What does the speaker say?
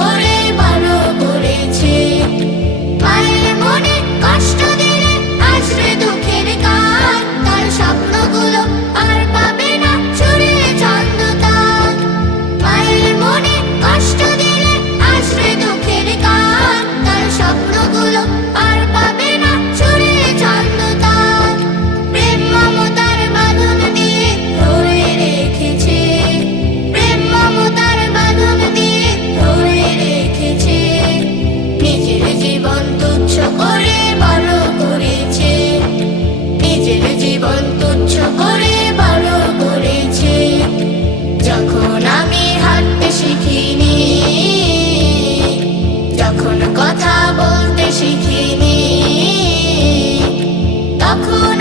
করে বড় করেছে। মায়ের মনে কষ্ট দিলে আসবে দুঃখের কাল, তার স্বপ্নগুলো আর পাবে না ছুঁড়ে চাঁদ তার। মায়ের মনে কষ্ট দিলে আসবে দুঃখের কাল, তার স্বপ্নগুলো আর পাবে না ছুঁড়ে চাঁদ তার। প্রেম মমতার বাঁধন দিয়ে ধরে রেখেছে, প্রেম মমতার বাঁধন দিয়ে ধরে রেখেছে। নিজের জীবন তুচ্ছ করে বড় করেছে, নিজের জীবন তুচ্ছ করে বড় করেছে। যখন আমি হাঁটতে শিখিনি, যখন কথা বলতে শিখিনি, তখন